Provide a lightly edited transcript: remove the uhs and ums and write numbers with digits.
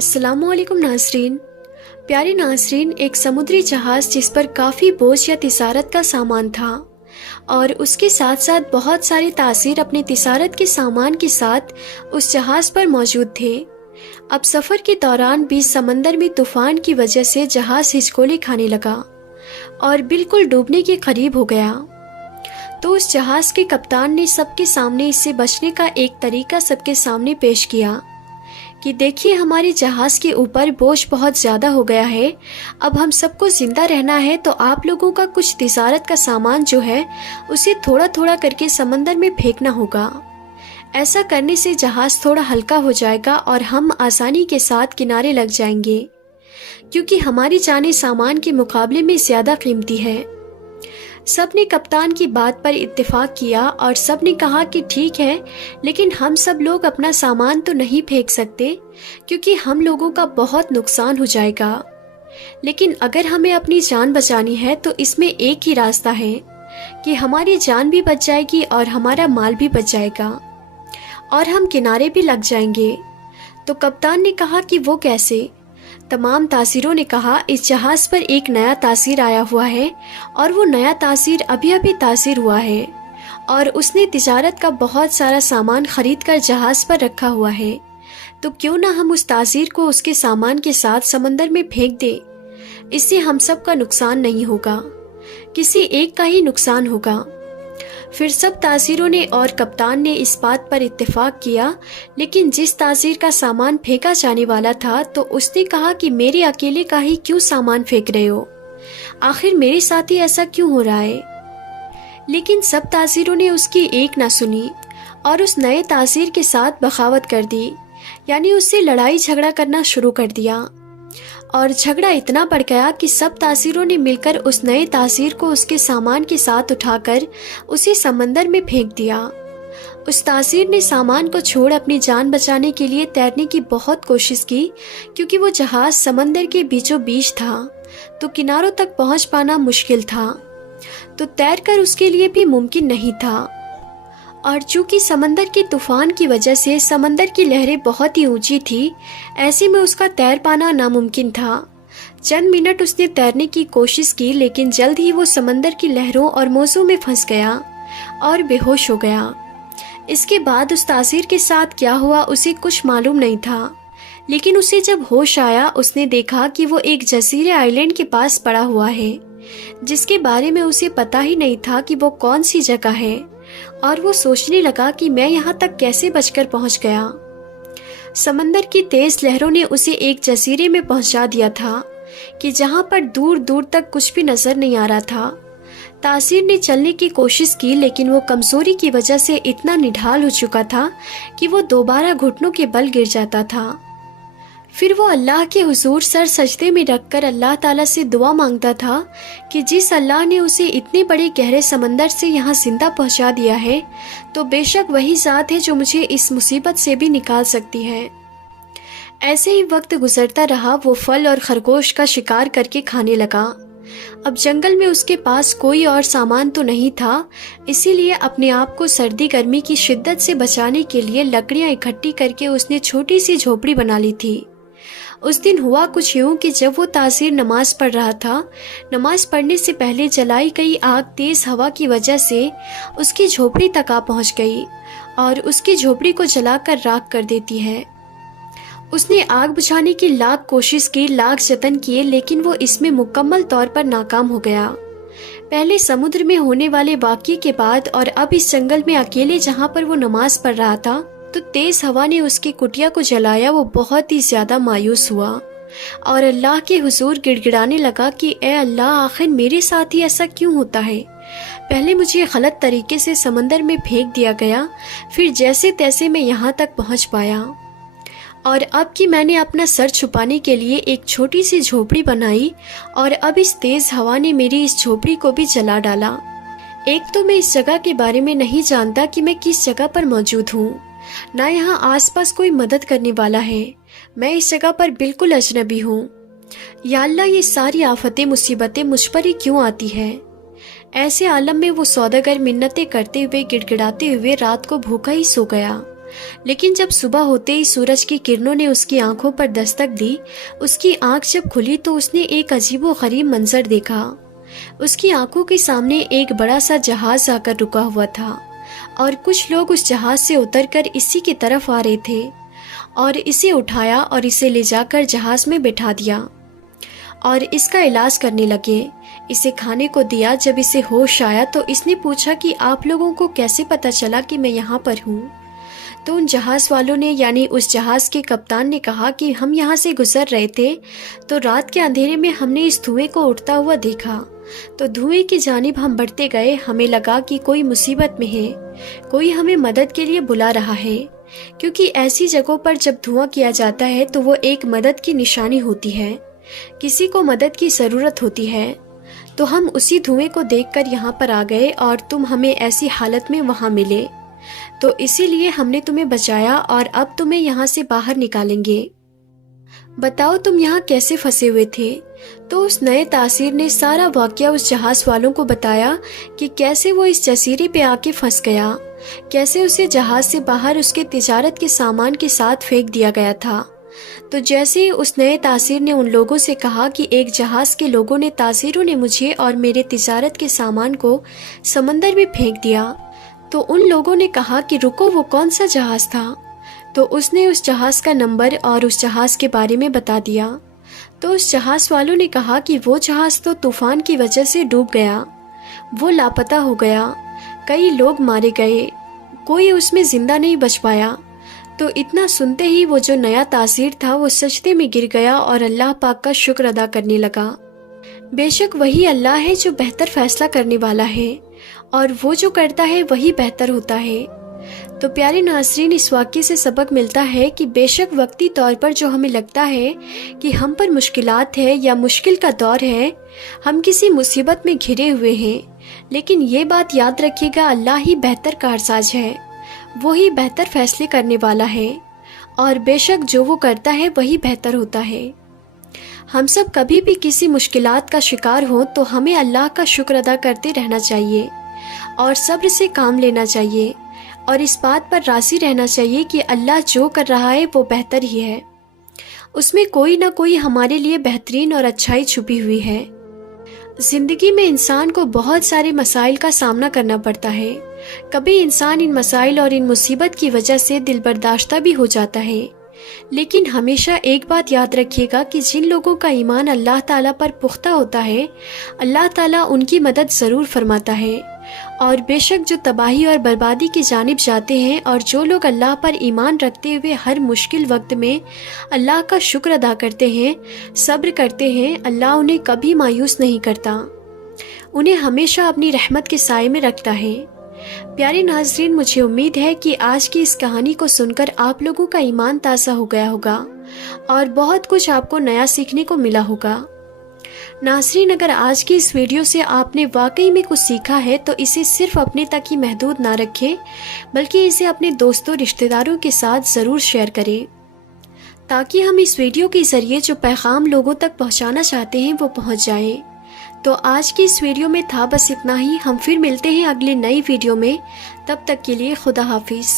अस्सलाम वालेकुम नाज़रीन। प्यारे नाज़रीन, एक समुद्री जहाज़ जिस पर काफ़ी बोझ या तिजारत का सामान था और उसके साथ साथ बहुत सारे तासीर अपने तिजारत के सामान के साथ उस जहाज़ पर मौजूद थे। अब सफ़र के दौरान बीच समंदर में तूफ़ान की वजह से जहाज़ हिचकोले खाने लगा और बिल्कुल डूबने के करीब हो गया। तो उस जहाज़ के कप्तान ने सबके सामने इससे बचने का एक तरीका सबके सामने पेश किया कि देखिए, हमारे जहाज़ के ऊपर बोझ बहुत ज़्यादा हो गया है। अब हम सबको ज़िंदा रहना है तो आप लोगों का कुछ तिजारत का सामान जो है उसे थोड़ा थोड़ा करके समंदर में फेंकना होगा। ऐसा करने से जहाज़ थोड़ा हल्का हो जाएगा और हम आसानी के साथ किनारे लग जाएंगे, क्योंकि हमारी जानें सामान के मुकाबले में ज़्यादा कीमती है। सब ने कप्तान की बात पर इत्तेफाक किया और सब ने कहा कि ठीक है, लेकिन हम सब लोग अपना सामान तो नहीं फेंक सकते क्योंकि हम लोगों का बहुत नुकसान हो जाएगा। लेकिन अगर हमें अपनी जान बचानी है तो इसमें एक ही रास्ता है कि हमारी जान भी बच जाएगी और हमारा माल भी बच जाएगा और हम किनारे भी लग जाएंगे। तो कप्तान ने कहा कि वो कैसे? तमाम तासीरों ने कहा, इस जहाज़ पर एक नया तासीर आया हुआ है और वो नया तासीर अभी अभी तासीर हुआ है और उसने तिजारत का बहुत सारा सामान खरीद कर जहाज़ पर रखा हुआ है। तो क्यों ना हम उस तासीर को उसके सामान के साथ समंदर में फेंक दें। इससे हम सब का नुकसान नहीं होगा, किसी एक का ही नुकसान होगा। फिर सब तासीरों ने और कप्तान ने इस बात पर इत्तेफाक किया, लेकिन जिस तासीर का सामान फेंका जाने वाला था तो उसने कहा कि मेरे अकेले का ही क्यों सामान फेंक रहे हो, आखिर मेरे साथ ही ऐसा क्यों हो रहा है। लेकिन सब तासीरों ने उसकी एक ना सुनी और उस नए तासीर के साथ बगावत कर दी, यानी उससे लड़ाई झगड़ा करना शुरू कर दिया। और झगड़ा इतना बढ़ गया कि सब तासीरों ने मिलकर उस नए तासीर को उसके सामान के साथ उठाकर उसे समंदर में फेंक दिया। उस तासीर ने सामान को छोड़ अपनी जान बचाने के लिए तैरने की बहुत कोशिश की, क्योंकि वो जहाज समंदर के बीचों बीच था तो किनारों तक पहुंच पाना मुश्किल था, तो तैरकर उसके लिए भी मुमकिन नहीं था। और चूंकि समंदर के तूफान की वजह से समंदर की लहरें बहुत ही ऊंची थी, ऐसे में उसका तैर पाना नामुमकिन था। चंद मिनट उसने तैरने की कोशिश की, लेकिन जल्द ही वो समंदर की लहरों और मौजों में फंस गया और बेहोश हो गया। इसके बाद उस तासीर के साथ क्या हुआ उसे कुछ मालूम नहीं था, लेकिन उसे जब होश आया उसने देखा कि वो एक जजीरे आइलैंड के पास पड़ा हुआ है, जिसके बारे में उसे पता ही नहीं था कि वो कौन सी जगह है। और वो सोचने लगा कि मैं यहाँ तक कैसे बचकर पहुँच गया। समंदर की तेज लहरों ने उसे एक जजीरे में पहुँचा दिया था कि जहाँ पर दूर दूर तक कुछ भी नजर नहीं आ रहा था। तासीर ने चलने की कोशिश की, लेकिन वो कमजोरी की वजह से इतना निढाल हो चुका था कि वो दोबारा घुटनों के बल गिर जाता था। फिर वो अल्लाह के हुजूर सर सजदे में रखकर अल्लाह ताला से दुआ मांगता था कि जिस अल्लाह ने उसे इतने बड़े गहरे समंदर से यहाँ जिंदा पहुँचा दिया है, तो बेशक वही ज़ात है जो मुझे इस मुसीबत से भी निकाल सकती है। ऐसे ही वक्त गुजरता रहा। वो फल और खरगोश का शिकार करके खाने लगा। अब जंगल में उसके पास कोई और सामान तो नहीं था, इसीलिए अपने आप को सर्दी गर्मी की शिद्दत से बचाने के लिए लकड़ियाँ इकट्ठी करके उसने छोटी सी झोपड़ी बना ली थी। उस दिन हुआ कुछ यूं कि जब वो तासीर नमाज पढ़ रहा था, नमाज पढ़ने से पहले जलाई गई आग तेज हवा की वजह से उसकी झोपड़ी तक आ पहुंच गई और उसकी झोपड़ी को जलाकर राख कर देती है। उसने आग बुझाने की लाख कोशिश की, लाख जतन किए, लेकिन वो इसमें मुकम्मल तौर पर नाकाम हो गया। पहले समुद्र में होने वाले वाक़ये के बाद और अब इस जंगल में अकेले जहाँ पर वो नमाज पढ़ रहा था, तो तेज हवा ने उसकी कुटिया को जलाया। वो बहुत ही ज्यादा मायूस हुआ और अल्लाह के हुजूर गिड़गिड़ाने लगा कि ए अल्लाह, आखिर मेरे साथ ही ऐसा क्यों होता है। पहले मुझे गलत तरीके से समंदर में फेंक दिया गया, फिर जैसे तैसे मैं यहाँ तक पहुँच पाया, और अब कि मैंने अपना सर छुपाने के लिए एक छोटी सी झोपड़ी बनाई और अब इस तेज हवा ने मेरी इस झोपड़ी को भी जला डाला। एक तो मैं इस जगह के बारे में नहीं जानता कि मैं किस जगह पर मौजूद हूँ, ना यहाँ आसपास कोई मदद करने वाला है। मैं इस जगह पर बिल्कुल अजनबी हूँ। या अल्लाह, ये सारी आफतें मुसीबतें मुझ पर ही क्यों आती है। ऐसे आलम में वो सौदागर मिन्नतें करते हुए गिड़गिड़ाते हुए रात को भूखा ही सो गया لیکن جب صبح ہوتے ہی سورج کی کرنوں نے اس کی آنکھوں پر دستک دی، اس کی آنکھ جب کھلی تو اس نے ایک عجیب و غریب منظر دیکھا۔ اس کی آنکھوں کے سامنے ایک بڑا سا جہاز آ کر رکا ہوا تھا اور کچھ لوگ اس جہاز سے اتر کر اسی کی طرف آ رہے تھے اور اسے اٹھایا اور اسے لے جا کر جہاز میں بٹھا دیا اور اس کا علاج کرنے لگے۔ اسے کھانے کو دیا۔ جب اسے ہوش آیا تو اس نے پوچھا کہ آپ لوگوں کو کیسے پتہ چلا کہ میں یہاں پر ہوں؟ تو ان جہاز والوں نے یعنی اس جہاز کے کپتان نے کہا کہ ہم یہاں سے گزر رہے تھے تو رات کے اندھیرے میں ہم نے اس دھوئیں کو اٹھتا ہوا دیکھا، تو دھوئیں کی جانب ہم بڑھتے گئے۔ ہمیں لگا کہ کوئی مصیبت میں ہے، کوئی ہمیں مدد کے لیے بلا رہا ہے، کیونکہ ایسی جگہوں پر جب دھواں کیا جاتا ہے تو وہ ایک مدد کی نشانی ہوتی ہے، کسی کو مدد کی ضرورت ہوتی ہے۔ تو ہم اسی دھوئیں کو دیکھ کر یہاں پر آ گئے اور تم ہمیں ایسی حالت میں وہاں ملے، تو اسی لیے ہم نے تمہیں بچایا اور اب تمہیں یہاں سے باہر نکالیں گے۔ بتاؤ تم یہاں کیسے پھنسے ہوئے تھے؟ تو اس نئے تاثیر نے سارا واقعہ اس جہاز والوں کو بتایا کہ کیسے وہ اس جزیرے پہ آ کے پھنس گیا، کیسے اسے جہاز سے باہر اس کے تجارت کے سامان کے ساتھ پھینک دیا گیا تھا۔ تو جیسے اس نئے تاثیر نے ان لوگوں سے کہا کہ ایک جہاز کے لوگوں نے تاثیروں نے مجھے اور میرے تجارت کے سامان کو سمندر میں پھینک دیا، تو ان لوگوں نے کہا کہ رکو، وہ کون سا جہاز تھا؟ تو اس نے اس جہاز کا نمبر اور اس جہاز کے بارے میں بتا دیا۔ تو اس جہاز والوں نے کہا کہ وہ جہاز تو طوفان کی وجہ سے ڈوب گیا، وہ لاپتہ ہو گیا، کئی لوگ مارے گئے، کوئی اس میں زندہ نہیں بچ پایا۔ تو اتنا سنتے ہی وہ جو نیا تاثیر تھا وہ سجدے میں گر گیا اور اللہ پاک کا شکر ادا کرنے لگا۔ بے شک وہی اللہ ہے جو بہتر فیصلہ کرنے والا ہے، اور وہ جو کرتا ہے وہی بہتر ہوتا ہے۔ تو پیارے ناظرین، اس واقعے سے سبق ملتا ہے کہ بے شک وقتی طور پر جو ہمیں لگتا ہے کہ ہم پر مشکلات ہے یا مشکل کا دور ہے، ہم کسی مصیبت میں گھرے ہوئے ہیں، لیکن یہ بات یاد رکھیے گا، اللہ ہی بہتر کارساز ہے، وہی بہتر فیصلے کرنے والا ہے، اور بے شک جو وہ کرتا ہے وہی بہتر ہوتا ہے۔ ہم سب کبھی بھی کسی مشکلات کا شکار ہوں تو ہمیں اللہ کا شکر ادا کرتے رہنا چاہیے اور صبر سے کام لینا چاہیے، اور اس بات پر راضی رہنا چاہیے کہ اللہ جو کر رہا ہے وہ بہتر ہی ہے، اس میں کوئی نہ کوئی ہمارے لیے بہترین اور اچھائی چھپی ہوئی ہے۔ زندگی میں انسان کو بہت سارے مسائل کا سامنا کرنا پڑتا ہے، کبھی انسان ان مسائل اور ان مصیبت کی وجہ سے دل برداشتہ بھی ہو جاتا ہے، لیکن ہمیشہ ایک بات یاد رکھیے گا کہ جن لوگوں کا ایمان اللہ تعالیٰ پر پختہ ہوتا ہے، اللہ تعالیٰ ان کی مدد ضرور فرماتا ہے، اور بے شک جو تباہی اور بربادی کی جانب جاتے ہیں اور جو لوگ اللہ پر ایمان رکھتے ہوئے ہر مشکل وقت میں اللہ کا شکر ادا کرتے ہیں، صبر کرتے ہیں، اللہ انہیں کبھی مایوس نہیں کرتا، انہیں ہمیشہ اپنی رحمت کے سائے میں رکھتا ہے۔ پیارے ناظرین، مجھے امید ہے کہ آج کی اس کہانی کو سن کر آپ لوگوں کا ایمان تازہ ہو گیا ہوگا اور بہت کچھ آپ کو نیا سیکھنے کو ملا ہوگا۔ ناظرین، اگر آج کی اس ویڈیو سے آپ نے واقعی میں کچھ سیکھا ہے تو اسے صرف اپنے تک ہی محدود نہ رکھیں، بلکہ اسے اپنے دوستوں رشتہ داروں کے ساتھ ضرور شیئر کریں، تاکہ ہم اس ویڈیو کے ذریعے جو پیغام لوگوں تک پہنچانا چاہتے ہیں وہ پہنچ جائے۔ تو آج کی اس ویڈیو میں تھا بس اتنا ہی، ہم پھر ملتے ہیں اگلے نئی ویڈیو میں، تب تک کے لیے خدا حافظ۔